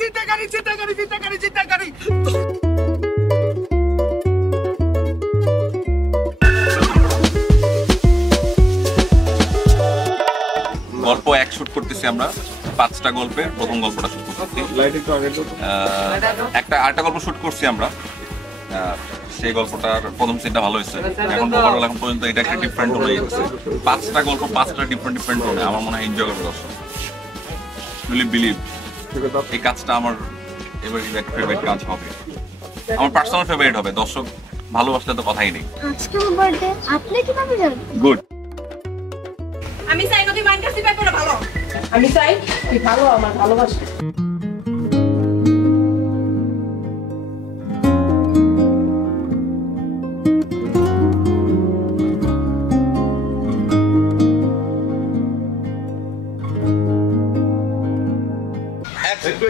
চিন্তাকারী। গল্প এক শুট করতেছি আমরা, 5টা গল্পের প্রথম গল্পটা শুট করতেছি। আরেকটা গল্প শুট করছি আমরা, সেই গল্পটার প্রথম সিনটা ভালো হয়েছে। এখন ওভারঅল এখন পর্যন্ত এটা একটা ডিফারেন্ট টোনে গেছে। 5টা গল্প 5টা ডিফারেন্ট টোনে, আমার মনে হয় এনজয় করবে দর্শক। বিলিভ এই কাজটা আমার এবার একটা ফেভারিট কাজ হবে, আমার পার্সোনাল ফেভারিট হবে। দর্শক ভালোবাসলে তো কথাই নেই। আজকে আমার বার্থডে, আপনি কিভাবে জানেন? গুড। আমি চাই না তুই মাইন্ড করতে পারবো না, ভালো আমি চাই তুই ভালো আমার ভালোবাসা।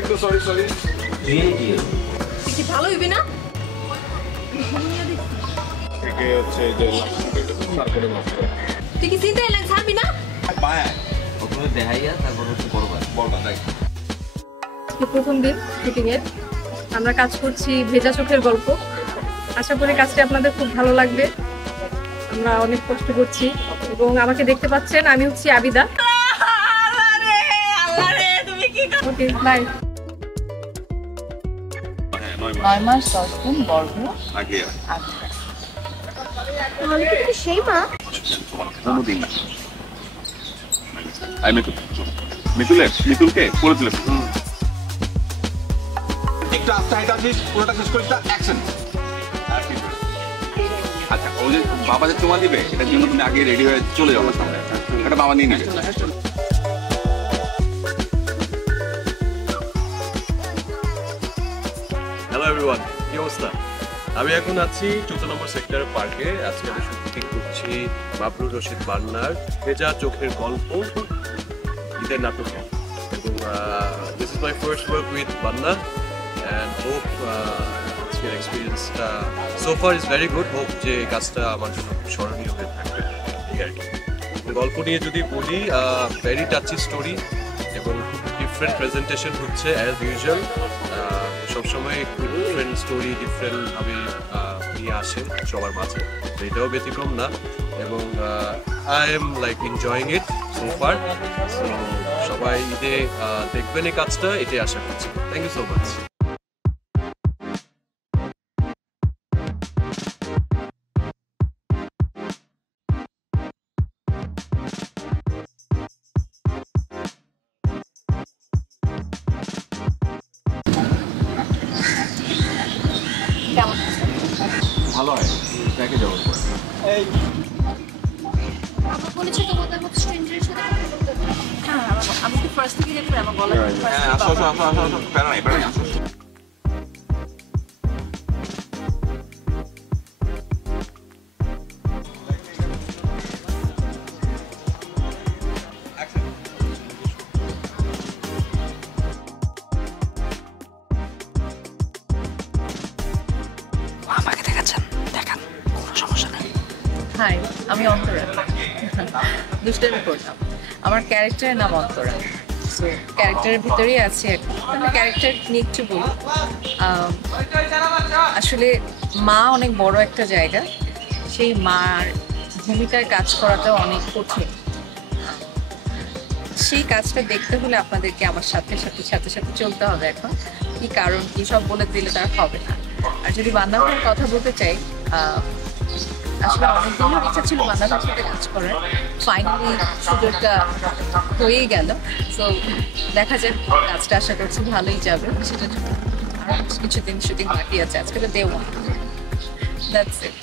একটু সরি কি ভালো হইবে না? থেকে হচ্ছে যে তারপরে তুই কি চিন্তা এলেন ছাড়বি না? পায় ওখানে দেখাইয়া তারপর হচ্ছে বড় রাইট। প্রথম দিন শুটিং এর আমরা কাজ করছি ভেজা চোখের গল্প। আশা করি কাজটি আপনাদের খুব ভালো লাগবে। আমরা অনেক কষ্ট করছি এবং আমাকে দেখতে পাচ্ছেন, আমি হচ্ছি আবিদা। Okay bye. 9 মাস 10 দিন বর্গ আগে তাহলে কি সেই মা? কোনোদিন আমি মিতুলকে করে দিলাম। একটু আস্তে হাইটা আসিস, পুরোটা শেষ করিস না, অ্যাকশন। আচ্ছা, ও যে বাবা যে চুমা দিবে এটার জন্য তুমি আগে রেডি হয়ে চলে যাও আমার সামনে, এটা বাবা নিয়ে নেবে। হ্যালো এভরিওয়ান, কি অবস্থা? আমি এখন আছি 14 নম্বর সেক্টর পার্কে। আজকে আমি শুটিং করছি মাবরুর রশিদ বান্নার ভেজা চোখের গল্প ঈদের নাটক, এবং this is my first work with বান্না অ্যান্ড হোপ আজকের এক্সপিরিয়েন্সটা so far is very good. Hope যে কাজটা আমার জন্য খুব স্মরণীয় হয়ে থাকবে এই আর কি। গল্প নিয়ে যদি বলি, ভেরি টাচি স্টোরি এবং খুব ডিফারেন্ট প্রেজেন্টেশন হচ্ছে অ্যাজ ইউজুয়াল। সবসময় ডিফারেন্ট স্টোরি ডিফারেন্টভাবে নিয়ে আসে সবার মাঝে, তো এটাও ব্যতিক্রম না। এবং I am like enjoying it so far. So সবাই ঈদে দেখবেন এই কাজটা, এটাই আশা করছি। Thank you so much. ভালো হয়, দেখে যাবো। বাবা বলেছে তোমাদের মতো স্ট্রেঞ্জারের সাথে কথা বলতে। হ্যাঁ আমি তো ফার্স্ট থেকে দেখব আমার গলা হ্যাঁ, আসো প্যারা নাই, আসো। আমাকে দেখান কোনো সমস্যা নেই। হাই, আমি অন্তরা, দুষ্টামি করলাম। আমার ক্যারেক্টারের নাম অন্তরা, সো ক্যারেক্টারের ভিতরেই আছে এখন। আমি ক্যারেক্টার নিয়ে একটু বলি। আসলে মা অনেক বড় একটা জায়গা, সেই মার ভূমিকায় কাজ করাটা অনেক কঠিন। সেই কাজটা দেখতে হলে আপনাদেরকে আমার সাথে চলতে হবে। এখন কি কারণ কি সব বলে দিলে তার হবে না। আর যদি বান্না ভাইয়ের কথা বলতে চাই, আসলে অনেকদিনের ইচ্ছা ছিল বান্না ভাইয়ের সাথে কাজ করার, ফাইনালি সুযোগটা হয়েই গেল। সো দেখা যাক, কাজটা আশা করছি ভালোই যাবে। সেটার জন্য আরও কিছুদিন শুটিং বাকি আছে। আজকে তো ডে 1, দ্যাটস ইট।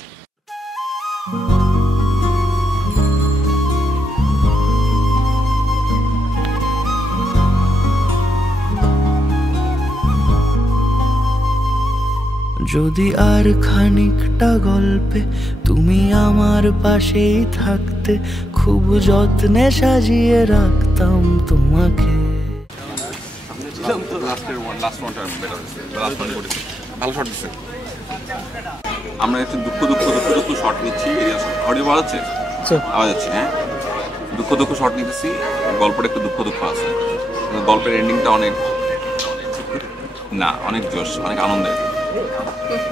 যদি আর খানিকটা গল্পে তুমি আমার পাশেই থাকতে, খুব যত্নে সাজিয়ে রাখতাম তোমাকে। ভালো শট দিচ্ছে। আমরা একটু দুঃখ শট নিচ্ছি। অডিও পাওয়া যাচ্ছে? আওয়াজ যাচ্ছে? হ্যাঁ, দুঃখ শট নিতেছি। গল্পটা একটু দুঃখ আছে। গল্পের এন্ডিংটা অনেক না, অনেক জোশ, অনেক আনন্দের।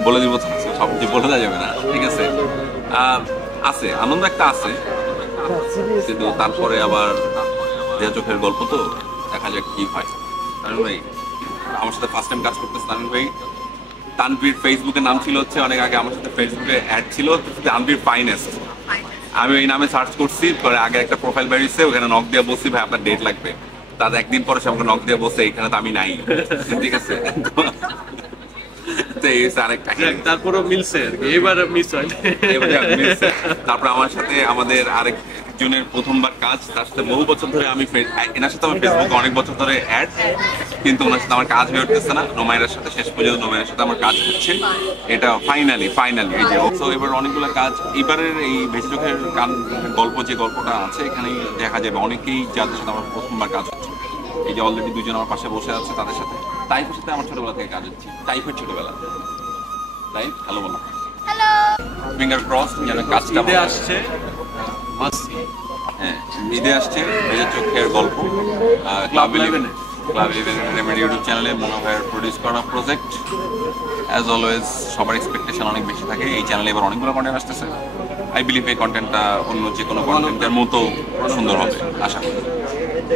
বলে দিব তো, সব কিছু বলে দেওয়া যাবে না, ঠিক আছে। আছে আনন্দ একটা আছে, কিন্তু তারপরে আবার ভেজা চোখের গল্প তো, দেখা যাক কি হয়। তানভীর ভাই আমার সাথে ফার্স্ট টাইম কাজ করতেছে। তানভীর ভাই, তানভীর ফেসবুকের নাম ছিল হচ্ছে অনেক আগে, আমার সাথে ফেসবুকে অ্যাড ছিল তানভীর ফাইনেস্ট। আমি ওই নামে সার্চ করছি, পরে আগে একটা প্রোফাইল বেরিয়েছে, ওখানে নক দিয়ে বসছি ভাই আপনার ডেট লাগবে। তার একদিন পরে সে আমাকে নক দিয়ে বসে, এখানে তো আমি নাই, ঠিক আছে। তারপরও মিলছে আর কি, এবার মিস হয়। তারপরে আমার সাথে আমাদের আরেকজনের প্রথমবার কাজ, তার সাথে বহু বছর ধরে আমি, এনার সাথে আমার ফেসবুকে অনেক বছর ধরে অ্যাড, কিন্তু ওনার সাথে আমার কাজ হয়ে উঠতেছে না। নোমাইরার সাথে শেষ পর্যন্ত নোমাইরার সাথে আমার কাজ হচ্ছে, এটা ফাইনালি এই যে। তো এবার অনেকগুলো কাজ, এবারের এই ভেজা চোখের গল্প, যে গল্পটা আছে এখানে দেখা যাবে অনেকেই যাদের সাথে আমার প্রথমবার কাজ হচ্ছে। এই যে অলরেডি দুজন আমার পাশে বসে আছে, তাদের সাথে টাইপের সাথে আমার ছোটবেলা থেকে কাজ হচ্ছে, টাইপের ছোটবেলা। টাইপ হ্যালো বলো, হ্যালো। ফিঙ্গার ক্রস যেন কাজটা ঈদে আসছে, হ্যাঁ ঈদে আসছে ভেজা চোখের গল্প। ক্লাব ইলেভেন রেমেডি ইউটিউব চ্যানেলে মনো ভাইয়ের প্রডিউস করা প্রজেক্ট। অ্যাজ অলওয়েজ সবার এক্সপেকটেশন অনেক বেশি থাকে। এই চ্যানেলে এবার অনেকগুলো কন্টেন্ট আসতেছে। আই বিলিভ এই কন্টেন্টটা অন্য যে কোনো কন্টেন্টের মতো সুন্দর হবে, আশা করি।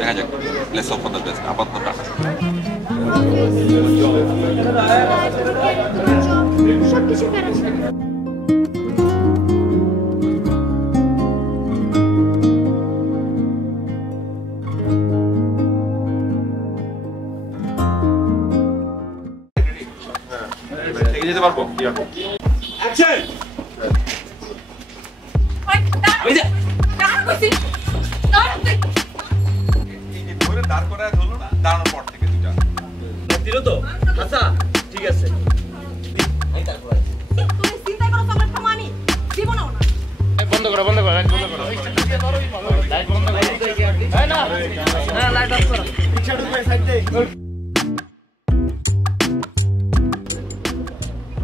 দেখা যাক, let's hope for the best. আপাতত টাটা। সবকিছু প্যারাস। যেতে পারবো? দাঁড় করায় ধরলো না, দাঁড়ানোর পর থেকে দুটা দিল তো। আচ্ছা ঠিক আছে,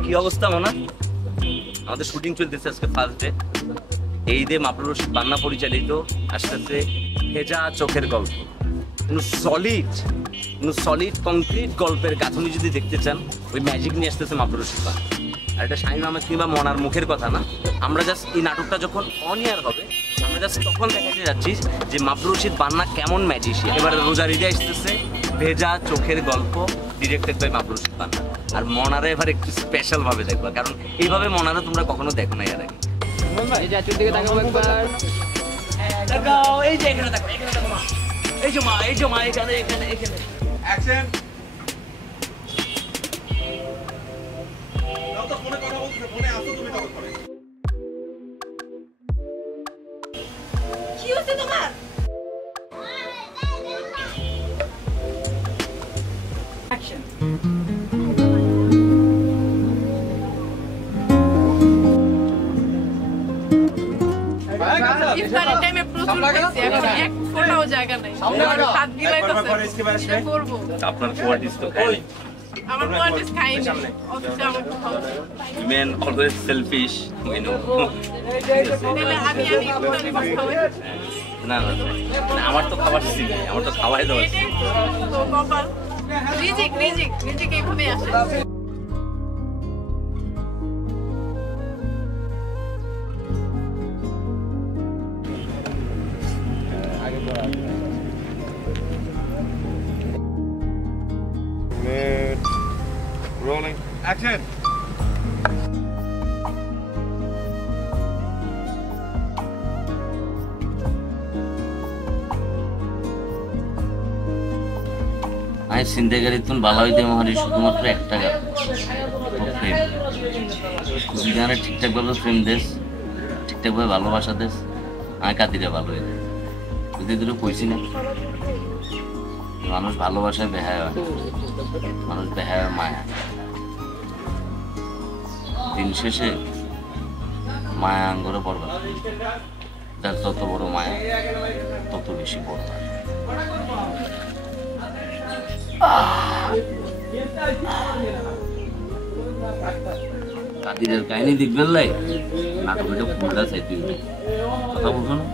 কি অবস্থা মনে? আমাদের শুটিং চলতেছে আজকে ফার্স্ট ডে। এই দে মাবরুর রশিদ বান্না পরিচালিত আসতেছে ভেজা চোখের গল্প। সলিড কংক্রিট গল্পের গাঁথনি যদি দেখতে চান, ওই ম্যাজিক নিয়ে আসতেছে মাবরুর রশিদ বান্না। আর এটা শামীম আহমেদ কিংবা মনার মুখের কথা না, আমরা জাস্ট এই নাটকটা যখন অন ইয়ার হবে, আমরা জাস্ট তখন দেখাতে যাচ্ছি যে মাবরুর রশিদ বান্না কেমন ম্যাজিশিয়ান। এবার রোজার ঈদে আসতেছে ভেজা চোখের গল্প, ডিরেক্টেড বাই মাবরুর রশিদ বান্না। আর মনারে এবার একটু স্পেশাল ভাবে দেখবা, কারণ এইভাবে মনারে তোমরা কখনো দেখো না এর আগে। এই যে এখানে দেখো, এই যে মা এখানে অ্যাকশন। দাও তো, ফোনে কথা বলতেছে, ফোনে আসো তুমি তখন করে। কি হচ্ছে তোমার? অ্যাকশন। ইফতারের টাইমে প্রচুর খাইছি, এখন এক ফোঁটাও জায়গা নাই। হাত গিলাইতেছে, কি করব? আপনার কোয়ার্টিস তো খাই, আমার কোয়ার্টিস খাইনি, অথচ আমার খাওয়া। men always selfish, we know. তাহলে আমি ইফতারি বাস খাওয়াই। না আমার তো খাবার ছিল, আমার তো খাওয়াই দেওয়া ছিল। এটাই তো কপাল। রিজিক এইভাবেই আসে। Rolling. Action. আমি সিন্দেগারি তুমি ভালো হইতে মহারি শুধুমাত্র একটা গান ফ্রেম। তুই গানে ঠিকঠাকভাবে ফ্রেম দেস, ঠিকঠাকভাবে ভালোবাসা দেস, আমি কাতিরে ভালো হয়ে যায়। যদি দুটো কইছি না, মানুষ ভালোবাসায় বেহায় হয়, মানুষ বেহায় মায়া। দিন শেষে মায়া আঙ্গরে বরবাদ, যার যত বড় মায়া তত বেশি বরবাদ। কাদিরের কাহিনী দেখবেন লাই নাটক, এটা পুরা চাইতে হবে, কথা বলছো না?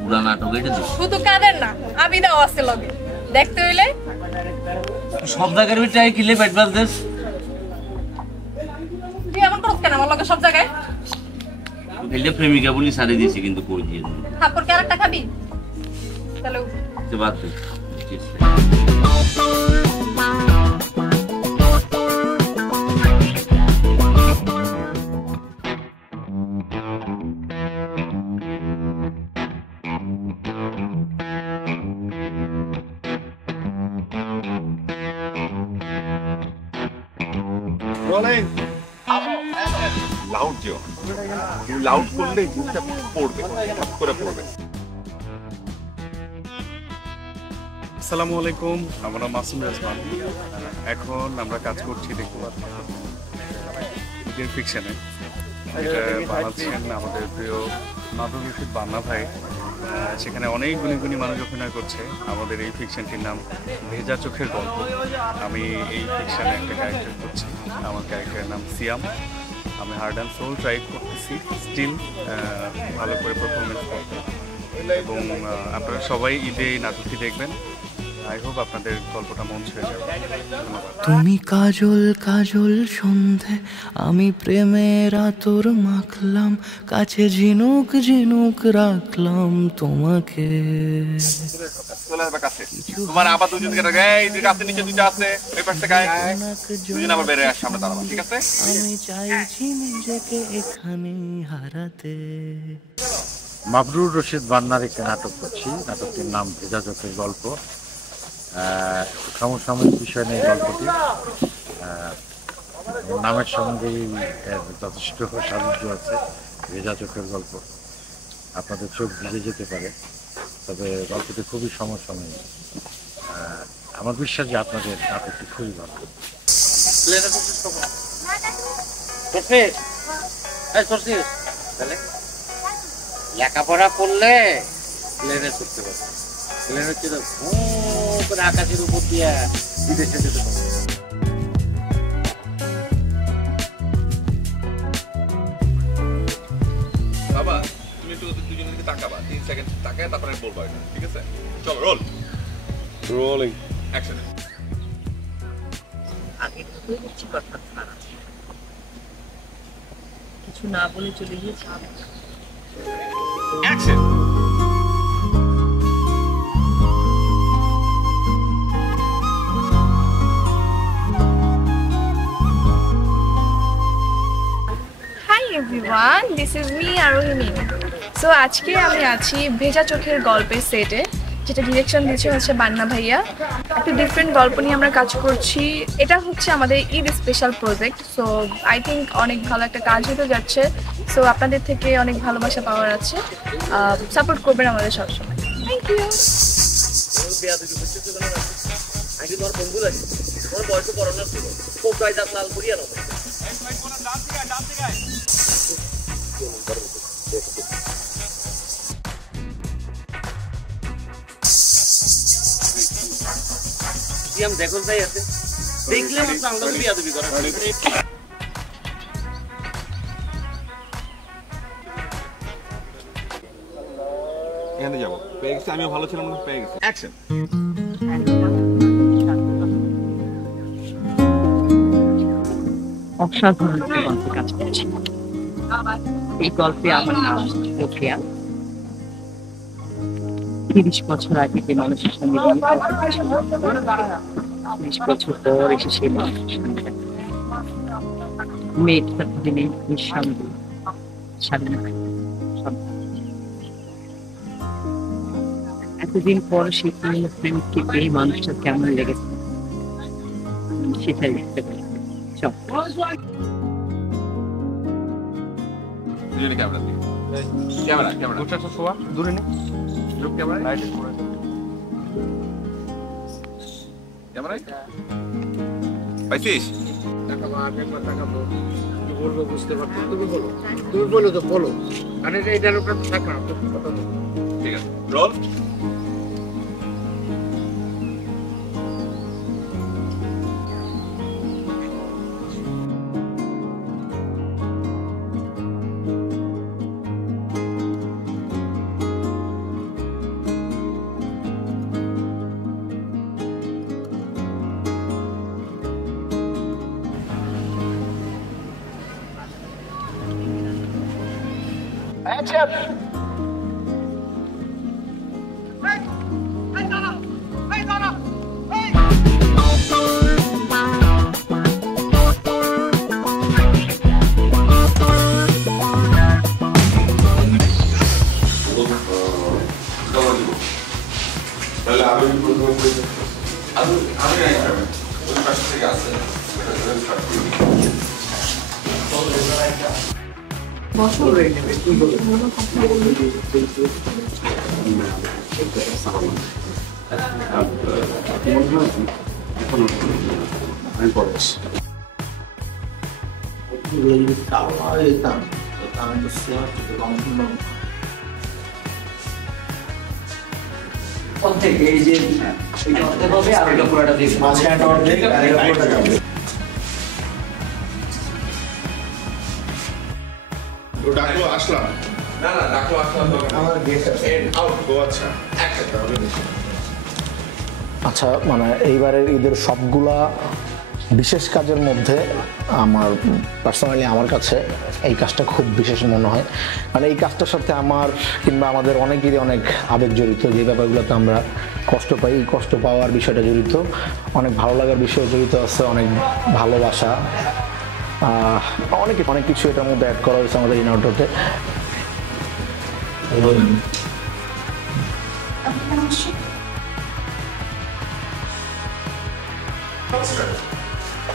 পুরা নাটক এটা শুধু কাদের না, আবিদাও আছে লগে। দেখতে হইলে সব জায়গার ভিতরে কিলে পেট বাজ দেশ। তুই এমন করছ কেন আমার লগে সব জায়গায়? এলে প্রেমিকা বলি সারি দিয়েছি কিন্তু কই দিয়ে থাপ্পর কি আরেকটা খাবি? চলো তো বাদ দে। রোলিং লাউড দিও, লাউড করলে জিনিসটা পড়বে, হট করে পড়বে। আসসালামু আলাইকুম, আমরা মাসুম রেজমান। এখন আমরা কাজ করছি দেখতে পাচ্ছি ঈদের ফিকশনে। এটা বানাচ্ছেন আমাদের প্রিয় মাবরুর রশিদ বান্না ভাই। সেখানে অনেক গুণী গুণী মানুষ অভিনয় করছে। আমাদের এই ফিকশনটির নাম ভেজা চোখের গল্প। আমি এই ফিকশনে একটা ক্যারেক্টার করছি, আমার ক্যারেক্টারের নাম সিয়াম। আমি হার্ড অ্যান্ড সোল ট্রাই করতেছি স্টিল ভালো করে পারফরমেন্স করতে, এবং আপনারা সবাই ঈদে এই নাটকটি দেখবেন। আই হোপ আপনাদের গল্পটা মন ছুঁয়ে যাবে। তুমি কাজল কাজল সন্ধে, আমি প্রেমের আতর মাখলাম, কাছে ঝিনুক ঝিনুক রাখলাম তোমাকে। চলে আসবে কাছে, তোমার আবার দুজনকে এই দুইটা আছে, নিচে দুইটা আছে, ওই পাশে গায়ে দুজন আবার বেরিয়ে আসে, সামনে দাঁড়াবা, ঠিক আছে? আমি চাইছি নিজেকে এখানে হারাতে। মাবরুর রশিদ বান্নার একটি নাটক করছি, নাটকটির নাম ভেজা চোখের গল্প। সমসাময়িক বিষয় নিয়ে গল্পটি, নামের সঙ্গেই এর যথেষ্ট সাদৃশ্য আছে। ভেজা চোখের গল্প, আপনাদের চোখ ভিজে যেতে পারে, তবে গল্পটি খুবই সমসাময়িক। আমার বিশ্বাস যে আপনাদের নাটকটি খুবই ভালো। লেখাপড়া করলে প্লেনে চড়তে পারবে, প্লেন হচ্ছে আকাশের উপর দিয়ে বিদেশে যেতে পারবে। বাবা তুমি একটু ওদের দুজনের দিকে তাকাবা, 3 সেকেন্ড তাকায় তারপরে বলবা এটা, ঠিক আছে? চলো রোল, রোলিং অ্যাকশন। আগে কিছু না বলে চলে গিয়েছি। Action. Hi everyone, this is me Arohini. So আজকে আমি আছি ভেজা চোখের গল্পের সেটে, যেটা ডিরেকশন দিচ্ছে হচ্ছে বান্না ভাইয়া। একটা ডিফারেন্ট গল্প নিয়ে আমরা কাজ করছি। এটা হচ্ছে আমাদের Eid special project. So I think অনেক ভালো একটা কাজ হতে যাচ্ছে। সো আপনাদের থেকে অনেক ভালোবাসা পাওয়ার আছে, সাপোর্ট করবেন আমাদের সবসময়। Thank you. দেখো যাই আছে, দেখলে আমরা বিয়া দেবী করা। এখানে যাবো, পেয়ে গেছি, আমিও ভালো ছিলাম, পেয়ে গেছি। অ্যাকশন। অসাধারণ একটা গল্পে কাজ করছি। এই গল্পে আমার নাম রোকেয়া। 30 বছর আগে যে মানুষের সঙ্গে 30 বছর পর এসে সেই মানুষের সঙ্গে মেয়েটার দিনে নিঃসন্দেহ স্বাধীন। এতদিন পর সেই প্রেমিককে পেয়ে মানুষটা কেমন লেগেছে সেটাই দেখতে পাই। দুজনে ক্যামেরা দিই, ক্যামেরা ক্যামেরা দুটো শোয়া দূরে নেই, গ্রুপ ক্যামেরা, ক্যামেরা পাইছিস? বলবো বুঝতে পারছো, তুমি বলো, তুমি বলো তো বলো, মানে এই ডায়লগটা তো থাক না, ঠিক আছে রোল। পেয়েছেন। আচ্ছা, মানে এইবারের ঈদের সবগুলা বিশেষ কাজের মধ্যে আমার পার্সোনালি আমার কাছে এই কাজটা খুব বিশেষ মনে হয়। মানে এই কাজটার সাথে আমার কিংবা আমাদের অনেকেরই অনেক আবেগ জড়িত, যে ব্যাপারগুলোতে আমরা কষ্ট পাই, এই কষ্ট পাওয়ার বিষয়টা জড়িত, অনেক ভালো লাগার বিষয় জড়িত আছে, অনেক ভালোবাসা, অনেক কিছু এটার মধ্যে অ্যাড করা হয়েছে আমাদের এই নাটকটাতে।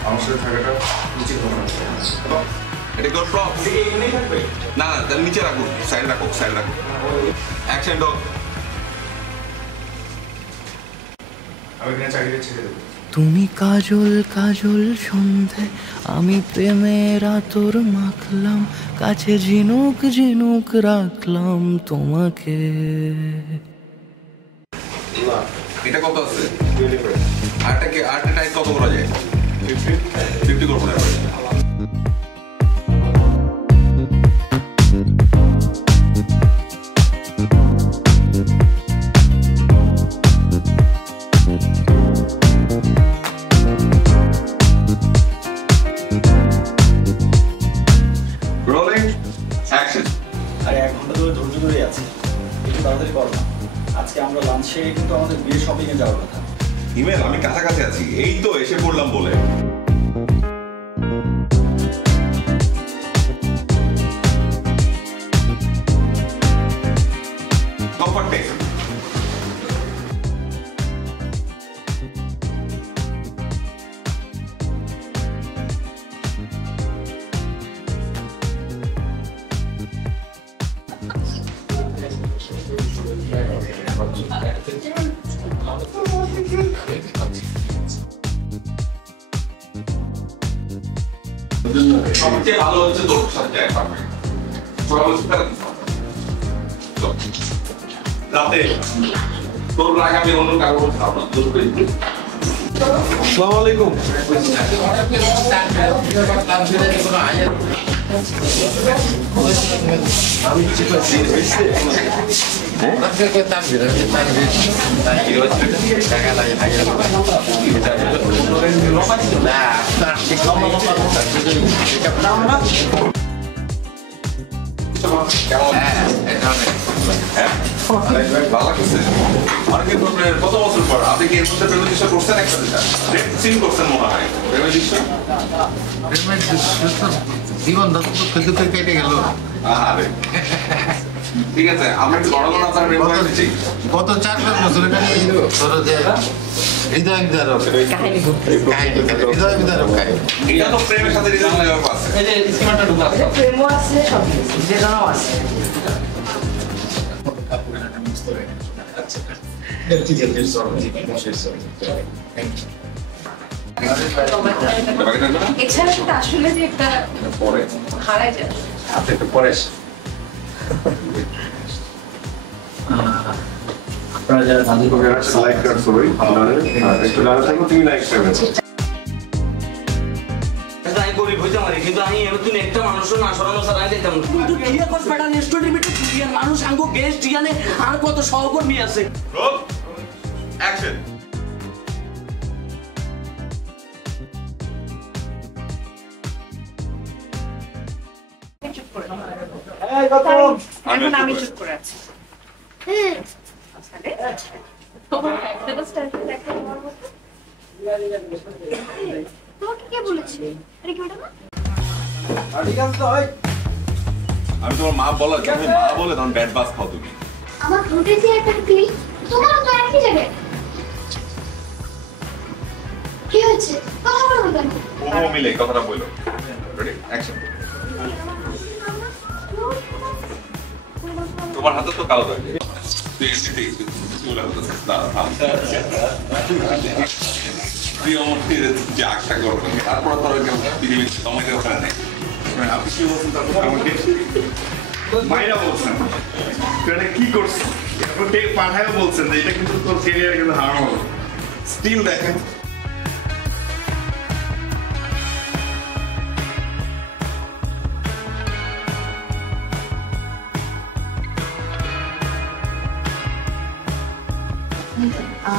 আমার সাথে থাকাটা নিচে এটা কি ফ্লপ না না তাহলে নিচে রাখুন, সাইড রাখো, সাইড রাখো। Action dog. আমি এখানে চাকরিটা ছেড়ে দেবো। তুমি কাজল কাজল সন্ধে, আমি প্রেমের আতর মাখলাম, কাছে ঝিনুক ঝিনুক রাখলাম তোমাকে। এটা কত আছে? আরেকটা টাইট কত করা যায়? 50 করবো না। Rolling action. আরে 1 ঘন্টা ধরে ধৈর্য ধরে আছি, একটু তাড়াতাড়ি করো না। আজকে আমরা লাঞ্চ সেরে কিন্তু আমাদের বিয়ে শপিং এ যাওয়ার কথা। ইমেল, আমি কাছাকাছি আছি, এই তো এসে পড়লাম বলে। Comfort take. সবচেয়ে ভালো হচ্ছে তোর সাথে পারবে। রাতে তোর রাগ আমি অন্য কারো ভাবনা দূর করে দিই। আসসালামু আলাইকুম। আমি কিছু করছি হ্যাঁ কত বছর পর আপনি কি এর মধ্যে প্রেমের দৃশ্য করছেন? একটা সিন করছেন মনে হয় প্রেমের দৃশ্য। জীবন দুঃখে কেটে গেল। ঠিক আছে, আমরা একটু বড় কোনো আপনার প্রেম করে দিচ্ছি। গত 4-5 বছর এটা হৃদয় বিদারক হৃদয় বিদারক এটা তো প্রেমের সাথে হৃদয় বিদারক আছে। এই যে স্কিমাটা ঢুকা আছে, প্রেমও আছে, সব কিছু যে জানাও আছে। এছাড়া কিন্তু আসলে যে একটা পরে হারাই যায়। আপনি একটু পরে আপনারা যারা দাদি করে লাইক কাট সবাই একটু দাঁড়া থাকো, তুমি লাইক করবে। আমি গরিব হইতে পারি কিন্তু আমি এমন একটা মানুষও না সরানো ছাড়া আমি দেখতাম কিন্তু ক্লিয়ার কর পেটা রেস্টুরেন্টের ভিতরে ক্লিয়ার মানুষ আঙ্গো গেস্ট ইয়ানে আর কত সহকর্মী আছে। Roll action. এখন আমি চুপ করে আছি। তোমাকে কে বলেছে? আরে কি ম্যাডাম? আমি তোমার মা বলা, যখন মা বলে তখন ব্যাড বাস খাও তুমি। আমার ঠোঁটে যে একটা ক্লিপ, তোমার তো একই জায়গায়। কি হয়েছে? কথা বলো কেন? ও মিলে কথাটা বললো। Ready action. তোমার হাতে তো কালো দাগ। তুই এসে চলে আসছিস না থাম। তুই আমার যে আটটা করবো তারপর তোর পৃথিবীর সময়টা ওখানে নেই। আপনি কি বলছেন তারপর আমাকে মাইরা বলছেন তুই এটা কি করছিস? এখন পাঠায়ও বলছেন যে এটা কিন্তু তোর ক্যারিয়ারে কিন্তু হারানো হবে। স্টিল দেখেন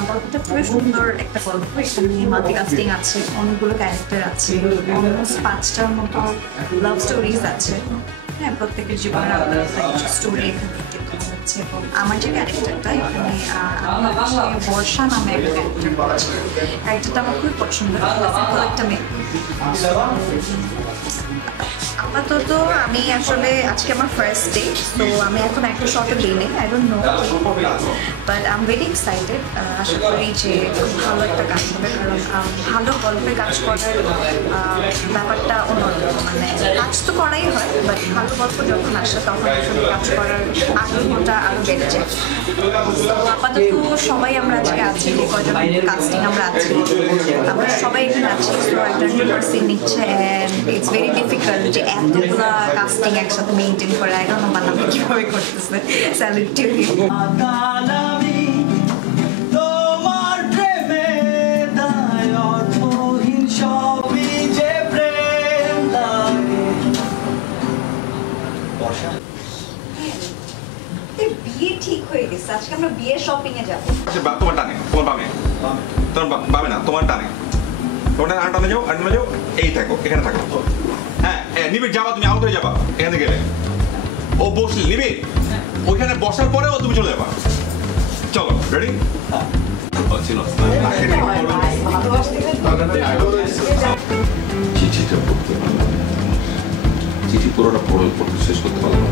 গল্পটা খুবই সুন্দর একটা গল্প। এখানে মাল্টিকাস্টিং আছে, অনেকগুলো ক্যারেক্টার আছে, অলমোস্ট 5টার মতো লাভ স্টোরিজ আছে। হ্যাঁ, প্রত্যেকের জীবনের আলাদা স্টোরি এখানে হচ্ছে। এবং আমার যে ক্যারেক্টারটা এখানে আমি হচ্ছে বর্ষা নামে একটা ক্যারেক্টার করছি। ক্যারেক্টারটা আমার খুবই পছন্দ, একটা মেয়ে। আপাতত আমি আসলে আজকে আমার ফার্স্ট ডে, তো আমি এখন একটা শর্টও দিই নেই, I don't know but I am very excited. আশা করি যে খুব ভালো একটা কাজ হবে, কারণ ভালো গল্পে কাজ করার ব্যাপারটা অন্যরকম। মানে কাজ তো করাই হয়, বাট ভালো গল্প যখন আসে তখন আসলে কাজ করার আগ্রহটা আরও বেড়ে যায়। তো আপাতত সবাই আমরা আজকে আছি, যে কয়জন কাস্টিং আমরা আছি, আমরা সবাই এখানে আছি। তো একটা সিন নিচ্ছে অ্যান্ড ইটস ভেরি ডিফিকাল্ট যে এতগুলা কাস্টিং একসাথে মেনটেন করে। আই ডোন্ট নো বানাবে কিভাবে করতেছে। Salute to him. তোমার প্রেমে দায় অর্থহীন সবই যে প্রেম লাগে। বর্ষা বিয়ে ঠিক হয়ে গেছে, আজকে আমরা বিয়ে শপিং এ যাবো। তোমার টানে, তোমার বামে, তোমার বামে না, তোমার টানে, তোমার টানে যাও, আটানে যাও, এই থাকো, এখানে থাকো। হ্যাঁ নিবি যাবা, তুমি আউট হয়ে যাবা এখানে গেলে। ও বসলি নিবি, ওইখানে বসার পরেও তুমি চলে যাবা। চলো রেডি? চিঠিটা পড়তে পারলাম, চিঠি পুরোটা পড়তে শেষ করতে পারলাম।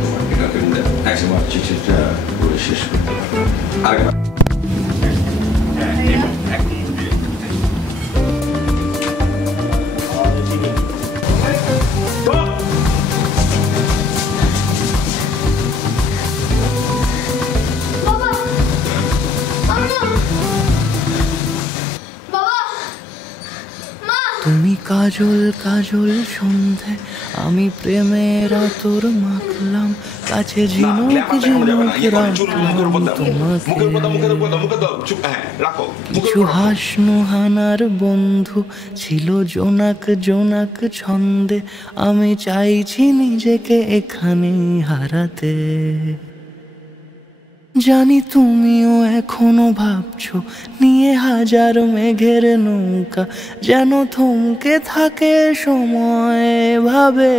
একবার চিঠিটা পড়ে শেষ করতে পারলাম। আরেকবার তুমি কাজল কাজল সন্ধে, আমি প্রেমের আতর মাখলাম, কাছে ঝিনুক ঝিনুক রাখলাম তোমাকে। কিছু হাসনুহানার বন্ধু ছিল জোনাক জোনাক ছন্দে, আমি চাইছি নিজেকে এখানেই হারাতে। জানি তুমিও এখনো ভাবছো নিয়ে হাজার মেঘের নৌকা, যেন থমকে থাকে সময় ভাবে।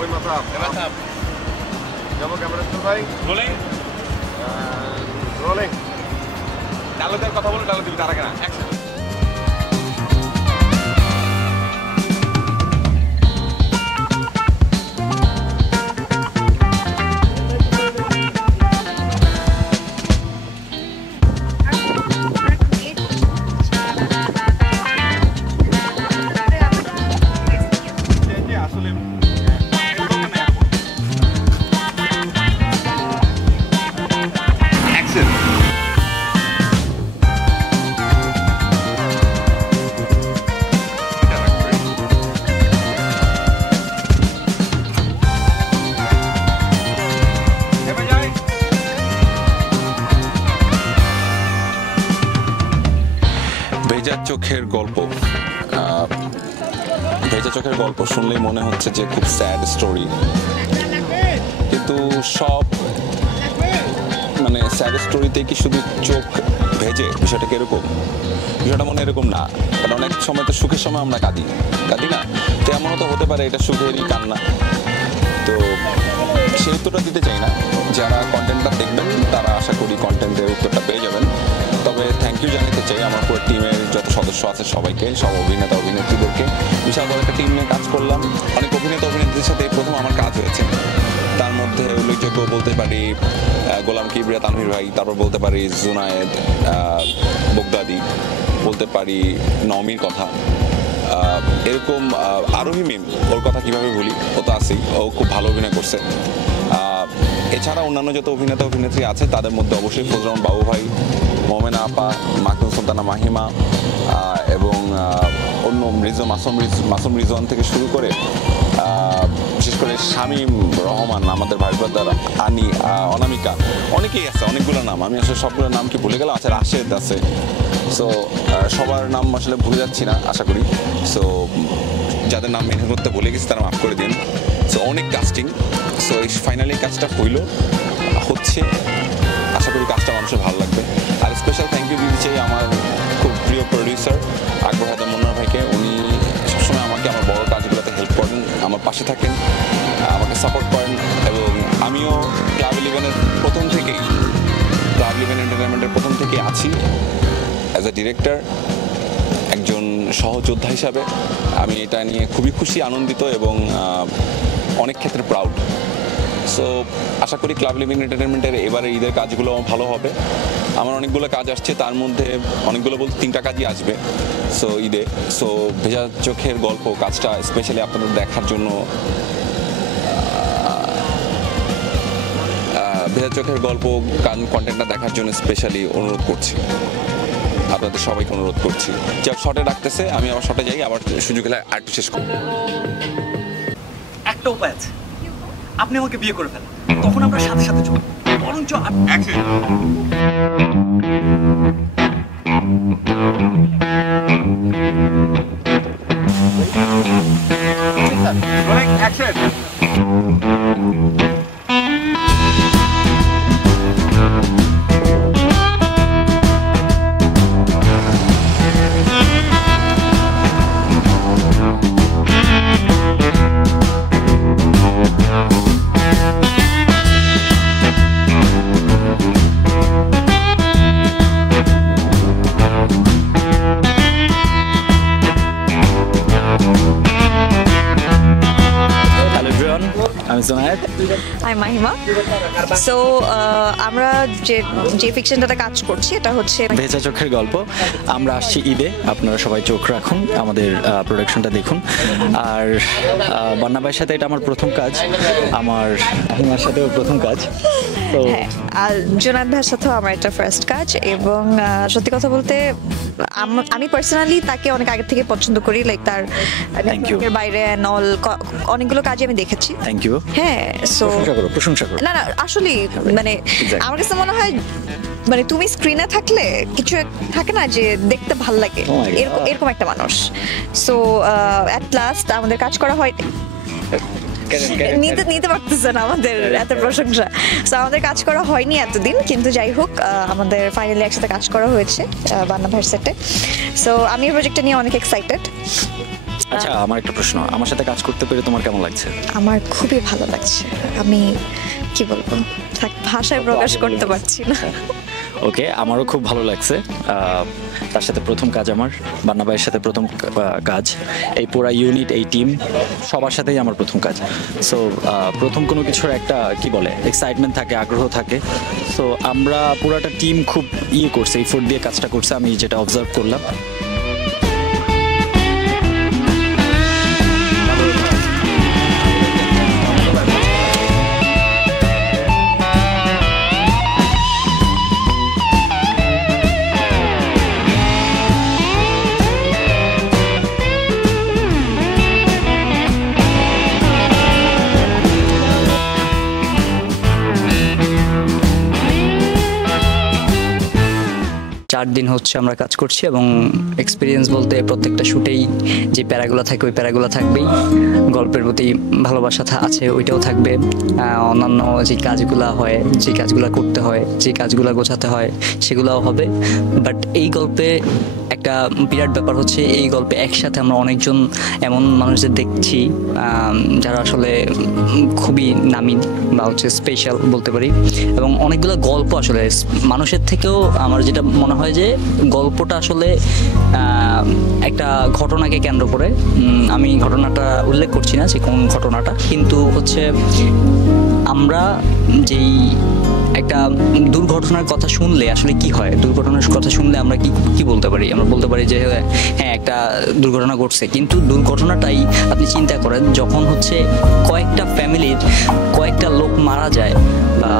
ওই মাথা যাবো ক্যামেরা শুরু ভাই রোলিং রোলিং ডায়লগের কথা বলে ডায়লগ দিবি তার আগে না অ্যাকশন ভেজা চোখের গল্প ভেজা চোখের গল্প শুনলেই মনে হচ্ছে যে খুব স্যাড স্টোরি, কিন্তু সব মানে স্যাড স্টোরিতে কি শুধু চোখ ভেজে বিষয়টা কিরকম? বিষয়টা মনে এরকম না, কারণ অনেক সময় তো সুখের সময় আমরা কাঁদি না, তো এমনও তো হতে পারে এটা সুখেরই কান্না। তো সেই উত্তরটা দিতে চাই না, যারা কন্টেন্টটা দেখবেন তারা আশা করি কন্টেন্টের উত্তরটা পেয়ে যাবেন। তবে থ্যাংক ইউ জানাতে চাই আমার পুরো টিমের যত সদস্য আছে সবাইকে, সব অভিনেতা অভিনেত্রীদেরকে। বিশাল বড় একটা টিম নিয়ে কাজ করলাম, অনেক অভিনেতা অভিনেত্রীর সাথে প্রথম আমার কাজ হয়েছে। তার মধ্যে উল্লেখযোগ্য বলতে পারি গোলাম কিবরিয়া তানভীর ভাই, তারপর বলতে পারি জুনায়েদ বগদাদি, বলতে পারি নমির কথা, এরকম আরোহী মিম, ওর কথা কিভাবে ভুলি, ও তো আছেই, ও খুব ভালো অভিনয় করছে। এছাড়া অন্যান্য যত অভিনেতা অভিনেত্রী আছে তাদের মধ্যে অবশ্যই ফজরুল বাবু ভাই, মোমেনা আপা, মাকতুম সুলতানা মাহিমা এবং অন্য মাসুম রিজওয়ান থেকে শুরু করে বিশেষ করে শামীম রহমান, আমাদের ভাই ব্রাদার আনি, অনামিকা, অনেকেই আছে, অনেকগুলো নাম, আমি আসলে সবগুলোর নাম কি ভুলে গেলাম। আচ্ছা রাশেদ আছে, সো সবার নাম আসলে ভুলে যাচ্ছি না আশা করি। সো যাদের নাম মেনশন করতে ভুলে গেছি তারা মাফ করে দিন। সো অনেক কাস্টিং, সো এই ফাইনালি কাজটা হচ্ছে, আশা করি কাজটা মানুষের ভালো লাগবে। আর স্পেশাল থ্যাংক ইউ দিতে চাই আমার খুব প্রিয় প্রডিউসার আকবর হায়দার মুন্নার ভাইকে। উনি সবসময় আমাকে আমার বড় কাজগুলোতে হেল্প করেন, আমার পাশে থাকেন, আমাকে সাপোর্ট করেন, এবং আমিও ক্লাব ইলেভেনের প্রথম থেকেই, ক্লাব ইলেভেন এন্টারটেনমেন্টের প্রথম থেকেই আছি অ্যাজ এ ডিরেক্টর, একজন সহযোদ্ধা হিসাবে। আমি এটা নিয়ে খুবই খুশি, আনন্দিত এবং অনেক ক্ষেত্রে প্রাউড। সো আশা করি ক্লাব লিভিং এন্টারটেনমেন্টের এবারে ঈদের কাজগুলো ভালো হবে। আমার অনেকগুলো কাজ আসছে, তার মধ্যে অনেকগুলো বলতে 3টা কাজই আসবে সো ঈদে। সো ভেজা চোখের গল্প কাজটা স্পেশালি আপনাদের দেখার জন্য, ভেজা চোখের গল্প কন্টেন্টটা দেখার জন্য স্পেশালি অনুরোধ করছি, আপনাদের সবাইকে অনুরোধ করছি। যে শর্টে রাখতেছে, আমি আবার শর্টে যাই, আবার সুযোগ হলে আরেকটু শেষ করি। একটা উপায় আছে, আপনি আমাকে বিয়ে করে ফেলেন, তখন আমরা সাথে সাথে চলবো, বরঞ্চ অ্যাকশন। আমি জুনায়েদ, আমি মাহিমা। সো আমরা যে ফিকশনটাতে কাজ করছি এটা হচ্ছে ভেজা চোখের গল্প। আমরা আসছি ঈদে, আপনারা সবাই চোখ রাখুন, আমাদের প্রোডাকশনটা দেখুন। আর বন্যা ভাইয়ের সাথে এটা আমার প্রথম কাজ, আমার মাহিমার সাথেও প্রথম কাজ। তো আর জুনায়েদ ভাইয়ের সাথেও আমার এটা ফার্স্ট কাজ, এবং সত্যি কথা বলতে আমি পার্সোনালি তাকে অনেক আগে থেকে পছন্দ করি, লাইক তার বাইরে অনেকগুলো কাজে আমি দেখেছি। Thank you. হ্যাঁ, সো প্রশংসা করো। না আসলে মানে আমার কাছে মনে হয় মানে তুমি স্ক্রিনে থাকলে কিছু থাকে না যে দেখতে ভাল লাগে, এরকম একটা মানুষ। সো অ্যাট লাস্ট আমাদের কাজ করা হয়, নিতে পারতেছে না আমাদের এত প্রশংসা। সো আমাদের কাজ করা হয়নি এতদিন, কিন্তু যাই হোক আমাদের ফাইনালি একসাথে কাজ করা হয়েছে বান্না ভাইয়ের সেটে। সো আমি এই প্রজেক্টটা নিয়ে অনেক এক্সাইটেড। আচ্ছা, আমার একটা প্রশ্ন, আমার সাথে কাজ করতে পেরে তোমার কেমন লাগছে? আমার খুবই ভালো লাগছে। আমি কি বলবো, ভাষায় প্রকাশ করতে পারছি না। ওকে, আমারও খুব ভালো লাগছে। তার সাথে প্রথম কাজ আমার, বান্না ভাইয়ের সাথে প্রথম কাজ, এই পুরা ইউনিট, এই টিম সবার সাথেই আমার প্রথম কাজ। সো প্রথম কোনো কিছুর একটা কি বলে এক্সাইটমেন্ট থাকে, আগ্রহ থাকে। সো আমরা পুরাটা টিম খুব করছে, এফোর্ট দিয়ে কাজটা করছে, আমি যেটা অবজার্ভ করলাম। দিন হচ্ছে আমরা কাজ করছি এবং এক্সপিরিয়েন্স বলতে প্রত্যেকটা শুটেই যে প্যারাগুলো থাকে ওই প্যারাগুলো থাকবেই, গল্পের প্রতি ভালোবাসা আছে ওইটাও থাকবে, অন্যান্য যে কাজগুলো হয়, যে কাজগুলো করতে হয়, যে কাজগুলো গোছাতে হয় সেগুলোও হবে। বাট এই গল্পে একটা বিরাট ব্যাপার হচ্ছে, এই গল্পে একসাথে আমরা অনেকজন এমন মানুষদের দেখছি যারা আসলে খুবই নামি বা হচ্ছে স্পেশাল বলতে পারি, এবং অনেকগুলো গল্প আসলে মানুষের থেকেও আমার যেটা মনে হয় যে গল্পটা আসলে একটা ঘটনাকে কেন্দ্র করে, আমি ঘটনাটা উল্লেখ করছি না যে কোন ঘটনাটা, কিন্তু হচ্ছে আমরা যেই একটা দুর্ঘটনার কথা শুনলে আসলে কি হয়, দুর্ঘটনার কথা শুনলে আমরা কি বলতে পারি, আমরা বলতে পারি যে হ্যাঁ একটা দুর্ঘটনা ঘটছে, কিন্তু দুর্ঘটনাটাই আপনি চিন্তা করেন যখন হচ্ছে কয়েকটা ফ্যামিলির কয়েকটা লোক মারা যায় বা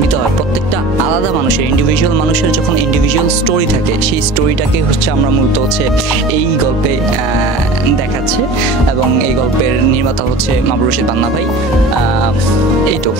মৃত হয়, প্রত্যেকটা আলাদা মানুষের ইন্ডিভিজুয়াল মানুষের যখন ইন্ডিভিজুয়াল স্টোরি থাকে, সেই স্টোরিটাকে হচ্ছে আমরা মূলত হচ্ছে এই গল্পে দেখাচ্ছে, এবং এই গল্পের নির্মাতা হচ্ছে মাবরুর রশিদ বান্না ভাই। এই তো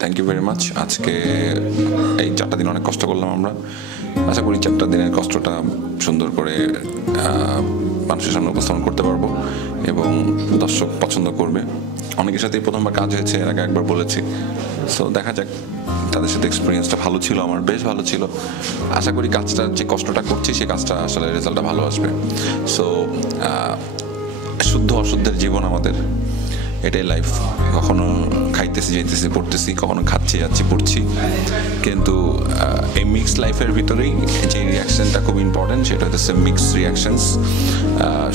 থ্যাংক ইউ ভেরি মাচ। আজকে এই 4টা দিন অনেক কষ্ট করলাম আমরা, আশা করি 4টা দিনের কষ্টটা সুন্দর করে মানুষের সামনে উপস্থাপন করতে পারবো এবং দর্শক পছন্দ করবে। অনেকের সাথেই প্রথমবার কাজ হয়েছে, এর আগে একবার বলেছি। সো দেখা যাক, তাদের সাথে এক্সপিরিয়েন্সটা ভালো ছিল, আমার বেশ ভালো ছিল। আশা করি কাজটা যে কষ্টটা করছি সেই কাজটা আসলে রেজাল্টটা ভালো আসবে। সো শুদ্ধ অশুদ্ধের জীবন আমাদের, এটাই লাইফ। কখনো খাইতেছি, যাইতেছি, পড়তেছি, কখনো খাচ্ছি, যাচ্ছি, পড়ছি, কিন্তু এই মিক্স লাইফের ভিতরেই যে রিয়াকশনটা খুব ইম্পর্টেন্ট, সেটা হচ্ছে মিক্স রিয়াকশনস।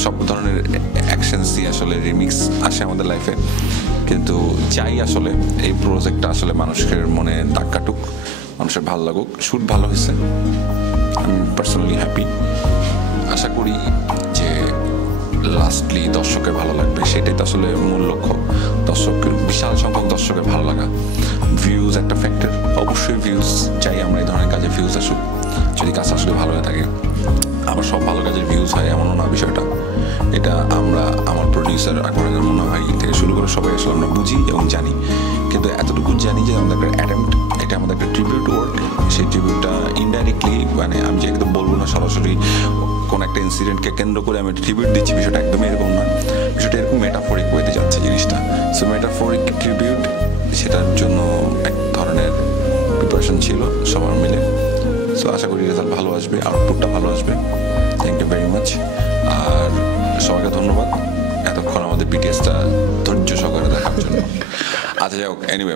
সব ধরনের অ্যাকশনসই আসলে রিমিক্স আসে আমাদের লাইফে, কিন্তু চাই আসলে এই প্রজেক্টটা আসলে মানুষের মনে দাগ কাটুক, মানুষের ভালো লাগুক। শ্যুট ভালো হয়েছে, আমি পার্সোনালি হ্যাপি। আশা করি যে লাস্টলি দর্শকের ভালো লাগবে, সেটাই তো আসলে মূল লক্ষ্য। দর্শকের বিশাল সংখ্যক দর্শকের ভালো লাগা, ভিউজ একটা ফ্যাক্টর, অবশ্যই ভিউজ চাই আমরা, এই ধরনের কাজে ভিউজ আসুক যদি কাজ আসলে ভালো হয়ে থাকে। আবার সব ভালো কাজের ভিউজ হয় এমনও না বিষয়টা, এটা আমরা আমার প্রডিউসার আকবর মুন্না ভাই থেকে শুরু করে সবাই আসলে আমরা বুঝি এবং জানি, কিন্তু এতটুকু জানি যে আমাদের একটা অ্যাটেম্প্ট, এটা আমাদের একটা ট্রিবিউট ওয়ার্ক। সেই ট্রিবিউটটা ইনডাইরেক্টলি, মানে আমি যে একদম বলবো না সরাসরি কোন একটা ইনসিডেন্টকে কেন্দ্র করে আমি ট্রিবিউট দিচ্ছি, বিষয়টা একদমই এরকম না, বিষয়টা এরকম মেটাফরিক হইতে যাচ্ছে জিনিসটা। সো মেটাফরিক ট্রিবিউট, সেটার জন্য এক ধরনের প্রিপারেশন ছিল সবার মিলে। সো আশা করি রেজাল্ট ভালো আসবে, আউটপুটটা ভালো আসবে। Thank you very much. আর সবাইকে ধন্যবাদ এতক্ষণ আমাদের বিটিএসটা ধৈর্য সহকারে দেখার জন্য। আচ্ছা যাই হোক, এনিওয়ে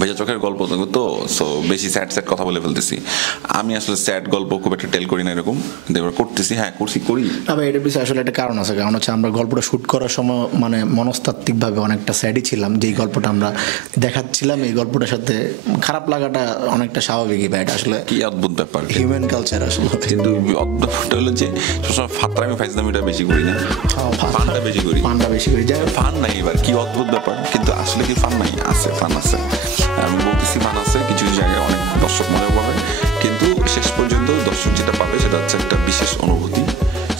ভেজা চোখের গল্প তো সো বেশি স্যাড স্যাড কথা বলে ফেলতেছি। আমি আসলে স্যাড গল্প খুব একটা টেল করি না এরকম, এবার করতেছি, হ্যাঁ করি। তবে এটার পিছনে আসলে একটা কারণ আছে, কারণ হচ্ছে আমরা গল্পটা শ্যুট করার সময় মানে মনস্তাত্ত্বিকভাবে অনেকটা স্যাডই ছিলাম। যেই গল্পটা আমরা দেখাচ্ছিলাম এই গল্পটার সাথে খারাপ লাগাটা অনেকটা স্বাভাবিকই, বা এটা আসলে কি অদ্ভুত ব্যাপার, হিউম্যান কালচার আসলে। কিন্তু অদ্ভুতটা হলো যে সবসময় ফাত্রামি ফাইজলামিটা বেশি করি না, ফানটা বেশি করি। ফান নাই এবার কি অদ্ভুত ব্যাপার, কিন্তু আসলে কি ফান নাই? আছে, ফান আছে। আমি বলতেছি ফান আছে, কিছু কিছু জায়গায় অনেক দর্শক মজা পাবে, কিন্তু শেষ পর্যন্ত দর্শক যেটা পাবে সেটা হচ্ছে একটা বিশেষ অনুভূতি।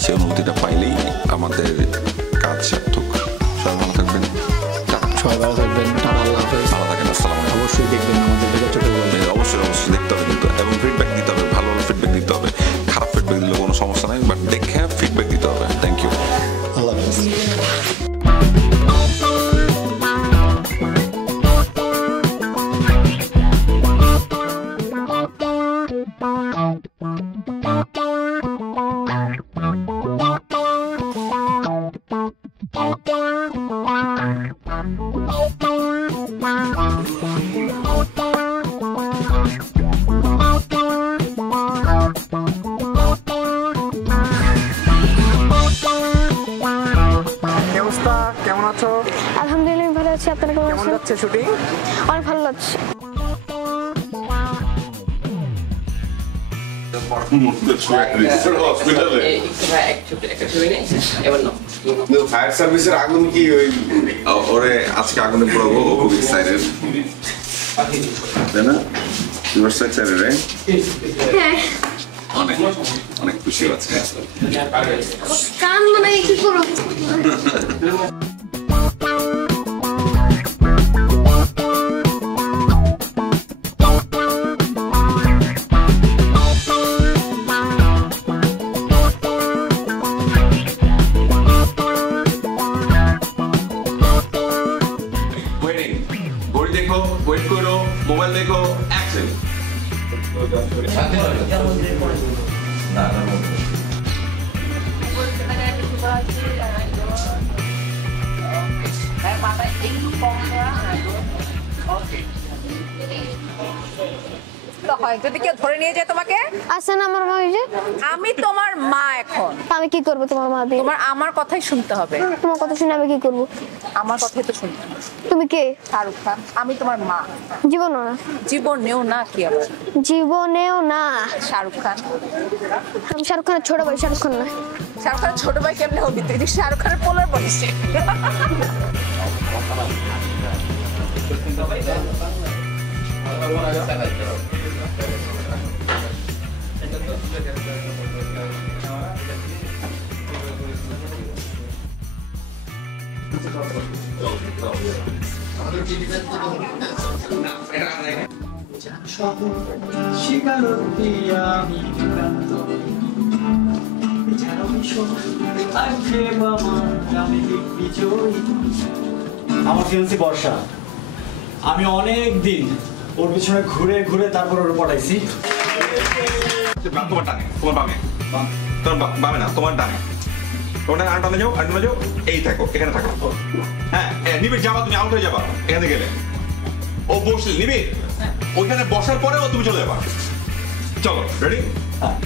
সেই অনুভূতিটা পাইলেই আমাদের কাজ সার্থক। সবাই ভালো থাকবেন, সবাই ভালো থাকবেন, আল্লাহ হাফেজ, ভালো থাকেন, আসসালাম। অবশ্যই দেখবেন আমাদের ভেজা চোখের গল্প, অবশ্যই দেখতে হবে কিন্তু, এবং ফিডব্যাক দিতে হবে, ভালো ভালো ফিডব্যাক দিতে হবে। খারাপ ফিডব্যাক দিলে কোনো সমস্যা নাই, বাট দেখে ফিডব্যাক দিতে হবে। থ্যাংক ইউ, আল্লাহ হাফেজ। কেমন আছো? আলহামদুলিল্লাহ ভালো আছি। আপনারা কেমন আছেন? কেমন যাচ্ছে শুটিং? অনেক ভালো লাগছে। ফায়ার সার্ভিসের আগুন কি ওরে আজকে আগুনে পোড়াবো, ও খুব এক্সাইটেড, তাই না? You are so excited, right? হ্যাঁ, অনেক অনেক খুশি আছে। কান মানে কি করব? ঘড়ি দেখো, ওয়েট করো, মোবাইল দেখো, অ্যাকশন। যদি কেউ ধরে নিয়ে যায় তোমাকে, আসেন আমার মা, ওই যে আমি তোমার মা, এখন আমি কি করব তোমার মা দিয়ে? তোমার আমার কথাই শুনতে হবে। তোমার কথা শুনে আমি কি করব? আমার কথাই তো শুনতে হবে। তুমি কে? শাহরুখ খান, আমি তোমার মা। জীবনও না। জীবনেও না? কি আবার জীবনেও না? শাহরুখ খান। আমি শাহরুখ খানের ছোট ভাই, শাহরুখ খান না। শাহরুখ খানের ছোট ভাই কেমনে হবি তুই? শাহরুখ খানের পোলার বলিস। আমার ফিয়ান্সি বর্ষা, আমি অনেক দিন ওর পিছনে ঘুরে ঘুরে তারপর ওর পটাইছি। তোমার ডানে, তোমার বামে, তোমার বামে না, তোমার ডানে। তোমার ডানে যাও, আন্টানে যাও, এই থাকো, এখানে থাকো। হ্যাঁ, নিবিড় যাবা, তুমি আউট হয়ে যাবা এখানে গেলে। ও বসলে নিবিড়, ওইখানে বসার পরে ও তুমি চলে যাবা। চলো, রেডি? হ্যাঁ।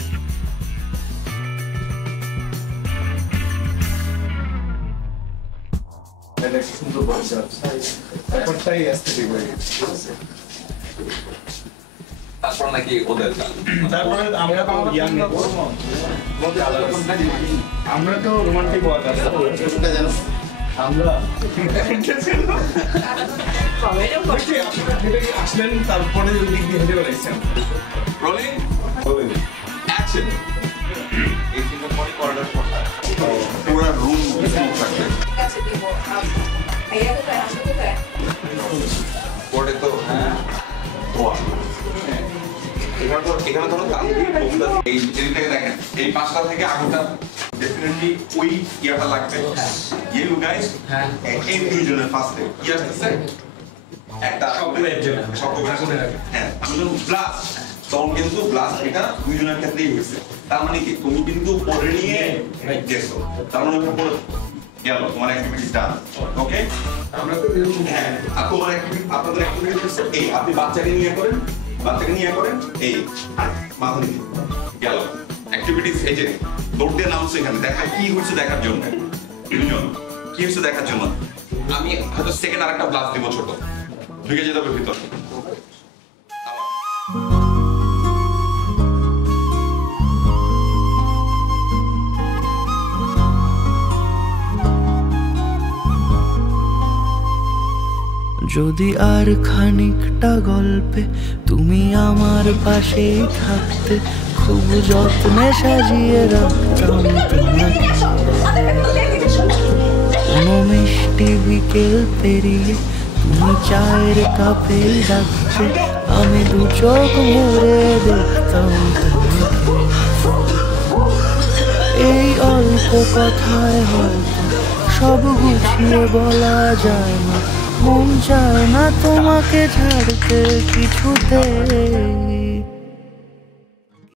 সুন্দর বলছে, ব্যাপারটাই অ্যাস্থেটিক হয়ে গেছে। তারপর নাকি ওদের তারপরে আমরা তো ইয়াং, আমরা তো রোমান্টিক ওয়ার্ক আছে জানো আমরা আসলেন, তারপরে ওই দিক দিয়ে হেঁটে বেড়াইছেন। Rolling action. এই সিনটা পরে করার কথা পুরো রুম থাকবে। পরে তো হ্যাঁ এখানে ধরো এই জিনিসটাকে দেখেন, এই পাঁচটা থেকে আগুনটা ডেফিনেটলি ওই ইয়াটা লাগবে। ইউ গাইস, এই দুইজনের ফার্স্টে কি আসতেছে? একটা হ্যাঁ, আমি যখন ব্লাস্ট, তখন কিন্তু ব্লাস্ট এটা দুইজনের ক্ষেত্রেই হয়েছে। তার মানে কি তুমি কিন্তু পরে নিয়ে গেছো, তার মানে গেল তোমার অ্যাক্টিভিটিস ডান ওকে হ্যাঁ আর তোমার অ্যাক্টিভিটি আপনাদের অ্যাক্টিভিটিস এই আপনি বাচ্চাকে নিয়ে করেন এই মাথা নিয়ে গেল অ্যাক্টিভিটিস এই যে দৌড় দিয়ে নামছে এখানে দেখা কি হচ্ছে দেখার জন্য কি হচ্ছে দেখার জন্য আমি হয়তো সেকেন্ড আরেকটা ব্লাস্ট দিব ছোট ঢুকে যেতে হবে ভিতর যদি আর খানিকটা গল্পে তুমি আমার পাশেই থাকতে খুব যত্নে সাজিয়ে রাখতাম তোমাকে কোনো মিষ্টি বিকেল পেরিয়ে তুমি চায়ের কাপে ডাকতে আমি দু চোখ ভরে দেখতাম তোমাকে এই অল্প কথায় হয়তো সব গুছিয়ে বলা যায় না মন চায় না তোমাকে ছাড়তে কিছুতেই